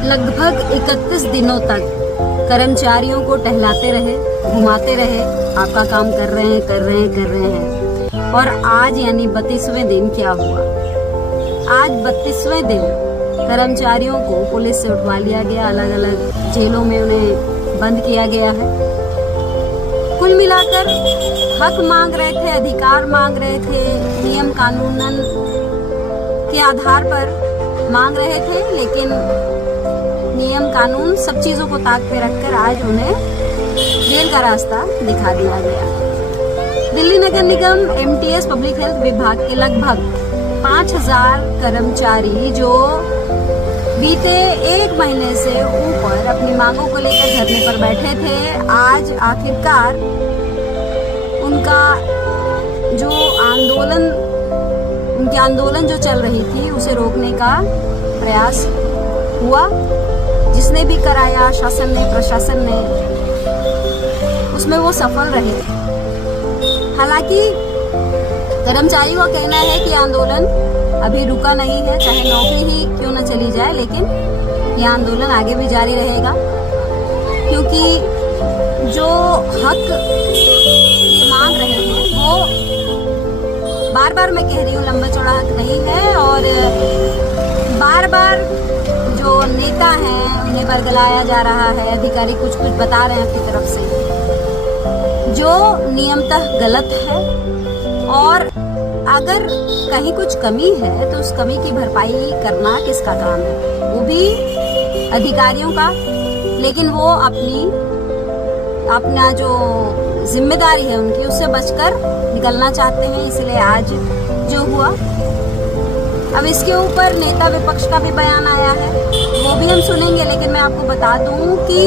लगभग 31 दिनों तक कर्मचारियों को टहलाते रहे, घुमाते रहे, आपका काम कर रहे हैं। और आज यानी 32वें दिन क्या हुआ? आज 32वें दिन कर्मचारियों को पुलिस से उठवा लिया गया, अलग अलग जेलों में उन्हें बंद किया गया है। कुल मिलाकर हक मांग रहे थे, अधिकार मांग रहे थे, नियम कानूनन के आधार पर मांग रहे थे, लेकिन नियम कानून सब चीजों को ताक पे रखकर आज उन्हें जेल का रास्ता दिखा दिया गया। दिल्ली नगर निगम एमटीएस पब्लिक हेल्थ विभाग के लगभग 5000 कर्मचारी जो बीते 1 महीने से ऊपर अपनी मांगों को लेकर धरने पर बैठे थे, आज आखिरकार उनका जो उनकी आंदोलन जो चल रही थी उसे रोकने का प्रयास हुआ। जिसने भी कराया, शासन ने, प्रशासन ने, उसमें वो सफल रहे। हालांकि कर्मचारियों का कहना है कि आंदोलन अभी रुका नहीं है, चाहे नौकरी ही क्यों न चली जाए, लेकिन यह आंदोलन आगे भी जारी रहेगा, क्योंकि जो हक ये मांग रहे हैं वो बार बार मैं कह रही हूँ लंबा चौड़ा हक नहीं है। और बार बार जो नेता हैं उन्हें बरगलाया जा रहा है, अधिकारी कुछ बता रहे हैं अपनी तरफ से, जो नियमतः गलत है। और अगर कहीं कुछ कमी है तो उस कमी की भरपाई करना किसका काम है? वो भी अधिकारियों का, लेकिन वो अपना जो जिम्मेदारी है उनकी, उससे बचकर निकलना चाहते हैं। इसलिए आज जो हुआ, अब इसके ऊपर नेता विपक्ष का भी बयान आया है, वो भी हम सुनेंगे। लेकिन मैं आपको बता दूं कि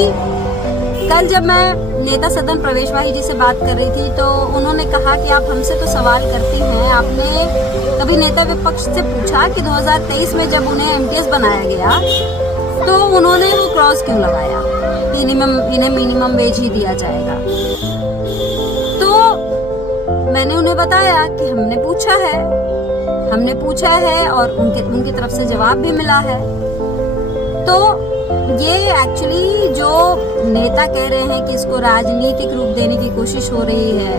कल जब मैं नेता सदन प्रवेश भाई जी से बात कर रही थी तो उन्होंने कहा कि आप हमसे तो सवाल करती हैं, आपने कभी नेता विपक्ष से पूछा कि 2023 में जब उन्हें एमटीएस बनाया गया तो उन्होंने वो क्लॉज क्यों लगाया कि इन्हें मिनिमम वेज ही दिया जाएगा? तो मैंने उन्हें बताया कि हमने पूछा है और उनकी तरफ से जवाब भी मिला है। तो ये एक्चुअली जो नेता कह रहे हैं कि इसको राजनीतिक रूप देने की कोशिश हो रही है,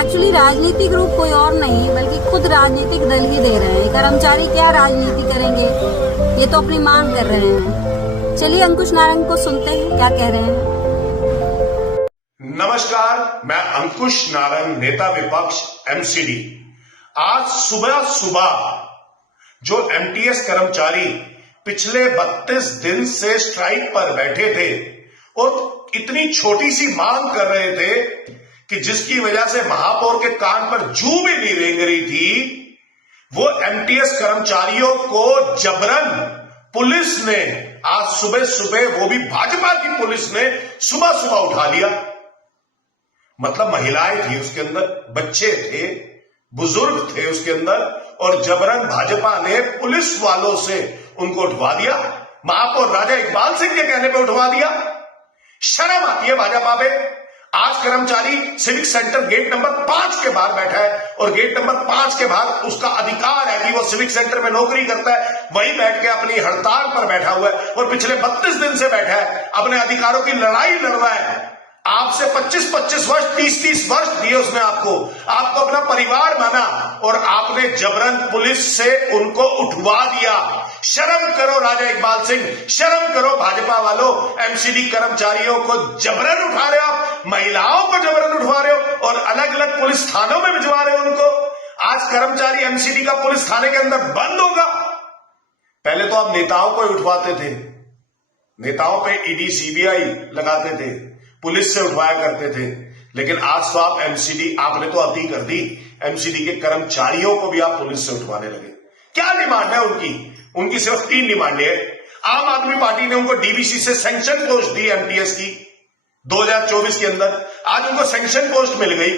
एक्चुअली राजनीतिक रूप कोई और नहीं बल्कि खुद राजनीतिक दल ही दे रहे हैं। कर्मचारी क्या राजनीति करेंगे? ये तो अपनी मांग कर रहे हैं। चलिए अंकुश नारायण को सुनते हैं क्या कह रहे हैं। नमस्कार, मैं अंकुश नारायण, नेता विपक्ष एमसीडी। आज सुबह जो एमटीएस कर्मचारी पिछले 32 दिन से स्ट्राइक पर बैठे थे और इतनी छोटी सी मांग कर रहे थे कि जिसकी वजह से महापौर के कान पर जू भी नहीं रेंग रही थी, वो एमटीएस कर्मचारियों को जबरन पुलिस ने आज सुबह, वो भी भाजपा की पुलिस ने सुबह उठा लिया। मतलब महिलाएं थी उसके अंदर, बच्चे थे, बुजुर्ग थे उसके अंदर, और जबरन भाजपा ने पुलिस वालों से उनको उठवा दिया। महापौर राजा इकबाल सिंह के कहने पे उठवा दिया। शर्म आती है भाजपा पे। आज कर्मचारी सिविक सेंटर गेट नंबर 5 के बाहर बैठा है और गेट नंबर 5 के बाहर उसका अधिकार है कि वो सिविक सेंटर में नौकरी करता है, वहीं बैठ के अपनी हड़ताल पर बैठा हुआ है और पिछले 32 दिन से बैठा है, अपने अधिकारों की लड़ाई लड़ रहा है। आपसे 25-25 वर्ष, 30-30 वर्ष दिए उसने आपको अपना परिवार माना और आपने जबरन पुलिस से उनको उठवा दिया। शर्म करो राजा इकबाल सिंह, शर्म करो भाजपा वालों। एमसीडी कर्मचारियों को जबरन उठा रहे हो आप, महिलाओं को जबरन उठवा रहे हो और अलग अलग पुलिस थानों में भिजवा रहे हो उनको। आज कर्मचारी एमसीडी का पुलिस थाने के अंदर बंद होगा। पहले तो आप नेताओं को ही उठवाते थे, नेताओं पे ईडी सीबीआई लगाते थे, पुलिस से उठवाया करते थे, लेकिन आज तो आप एमसीडी, आपने तो अति कर दी, एमसीडी के कर्मचारियों को भी आप पुलिस से उठवाने लगे। क्या डिमांड है उनकी सिर्फ 3 डिमांड है। आम आदमी पार्टी ने उनको डीबीसी से सैंक्शन पोस्ट दी एमटीएस की 2024 के अंदर, आज उनको सैंक्शन पोस्ट मिल गई।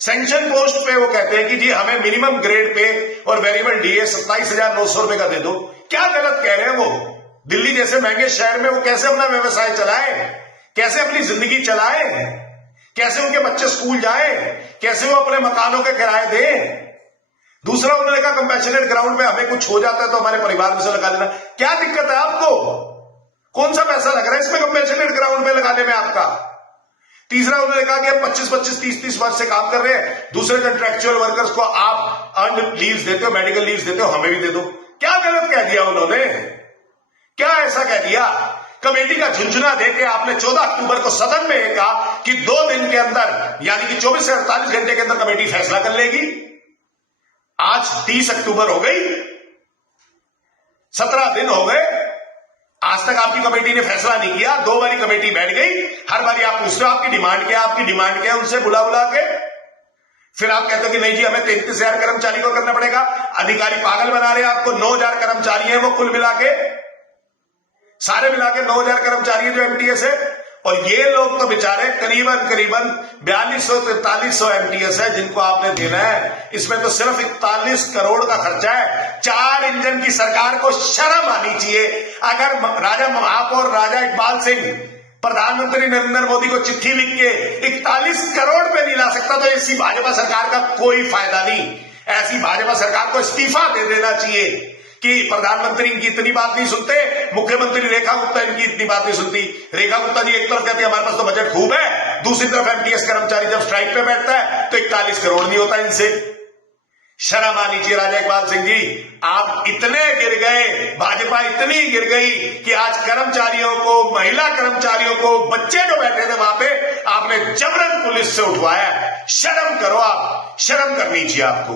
सैंक्शन पोस्ट पे वो कहते हैं कि जी हमें मिनिमम ग्रेड पे और वेरिएबल डीए 27,900 रुपए का दे दो। क्या गलत कह रहे हैं वो? दिल्ली जैसे महंगे शहर में वो कैसे अपना व्यवसाय चलाए, कैसे अपनी जिंदगी चलाए, कैसे उनके बच्चे स्कूल जाए, कैसे वो अपने मकानों के किराए दें। दूसरा उन्होंने कहा कंपैशनेट ग्राउंड में हमें कुछ हो जाता है तो हमारे परिवार में से लगा लेना। क्या दिक्कत है आपको? कौन सा पैसा लग रहा है इसमें कंपेंसेटेड ग्राउंड पे लगाने में आपका? तीसरा, उन्होंने कहा कि 25-25, 30-30 वर्ष से काम कर रहे हैं, दूसरे कंट्रेक्चुअल वर्कर्स को आप अर्न लीव्स देते हो, मेडिकल लीव्स देते हो, हमें भी दे दो। क्या गलत कह दिया उन्होंने? क्या ऐसा कह दिया? कमेटी का झुंझुना देके आपने 14 अक्टूबर को सदन में कहा कि 2 दिन के अंदर, यानी कि 24 से 48 घंटे के अंदर कमेटी फैसला कर लेगी। आज 30 अक्टूबर हो गई, 17 दिन हो गए, आज तक आपकी कमेटी ने फैसला नहीं किया। 2 बारी कमेटी बैठ गई, हर बारी आप पूछते हो आपकी डिमांड क्या, आपकी डिमांड क्या, उनसे बुला के फिर आप कहते हो कि नहीं जी हमें 33,000 कर्मचारी को करना पड़ेगा। अधिकारी पागल बना रहे हैं आपको। 9,000 कर्मचारी हैं वो कुल मिला के, सारे मिला के 9,000 कर्मचारी है जो एमटीएस है, और ये लोग तो बेचारे करीबन 4200-4300 एमटीएस है जिनको आपने देना है। इसमें तो सिर्फ 41 करोड़ का खर्चा है। 4 इंजन की सरकार को शर्म आनी चाहिए। अगर आप और राजा इकबाल सिंह प्रधानमंत्री नरेंद्र मोदी को चिट्ठी लिख के 41 करोड़ पे नहीं ला सकता, तो ऐसी भाजपा सरकार का कोई फायदा नहीं। ऐसी भाजपा सरकार को इस्तीफा दे देना चाहिए कि प्रधानमंत्री इनकी इतनी बात नहीं सुनते, मुख्यमंत्री रेखा गुप्ता इनकी इतनी बात नहीं सुनती। रेखा गुप्ता जी एक तरफ कहती है हमारे पास तो बजट खूब है, दूसरी तरफ एमटीएस कर्मचारी जब स्ट्राइक पे बैठता है तो 41 करोड़ नहीं होता इनसे। शर्म आनी चाहिए राजा इकबाल सिंह जी। आप इतने गिर गए, भाजपा इतनी गिर गई कि आज कर्मचारियों को, महिला कर्मचारियों को, बच्चे जो बैठे थे वहां पे, आपने जबरन पुलिस से उठवाया। शर्म करो आप, शर्म करनी चाहिए आपको।